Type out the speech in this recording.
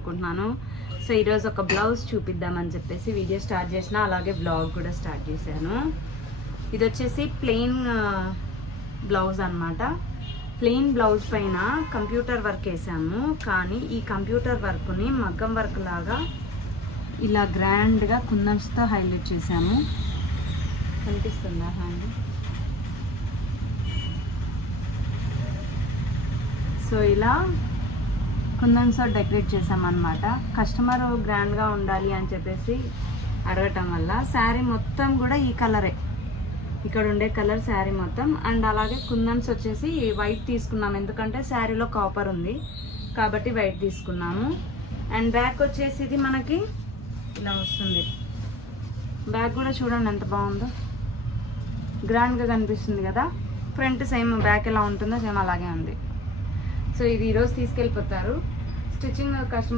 కోరుకుంటున్నాను. సో ఈరోజు ఒక బ్లౌజ్ చూపిద్దామని చెప్పేసి వీడియో స్టార్ట్ చేసిన, అలాగే బ్లాగ్ కూడా స్టార్ట్ చేశాను. ఇది వచ్చేసి ప్లెయిన్ బ్లౌజ్ అన్నమాట. ప్లెయిన్ బ్లౌజ్ పైన కంప్యూటర్ వర్క్ వేసాము, కానీ ఈ కంప్యూటర్ వర్క్ని మగ్గం వర్క్ లాగా ఇలా గ్రాండ్గా కుందన్స్తో హైలైట్ చేసాము. కనిపిస్తుందా హ్యాండ్? సో ఇలా కుందన్స్తో డెకరేట్ చేసామన్నమాట. కస్టమర్ గ్రాండ్గా ఉండాలి అని చెప్పేసి అడగటం వల్ల శారీ మొత్తం కూడా ఈ కలరే, ఇక్కడ ఉండే కలర్ శారీ మొత్తం. అండ్ అలాగే కుందన్స్ వచ్చేసి వైట్ తీసుకున్నాము, ఎందుకంటే శారీలో కాపర్ ఉంది కాబట్టి వైట్ తీసుకున్నాము. అండ్ బ్యాక్ వచ్చేసి ఇది మనకి ఇలా వస్తుంది. బ్యాక్ కూడా చూడండి ఎంత బాగుందో, గ్రాండ్గా కనిపిస్తుంది కదా. ఫ్రంట్ సేమ్ బ్యాక్ ఎలా ఉంటుందో సేమ్ అలాగే ఉంది. సో ఇది ఈరోజు తీసుకెళ్ళిపోతారు. Stitching customer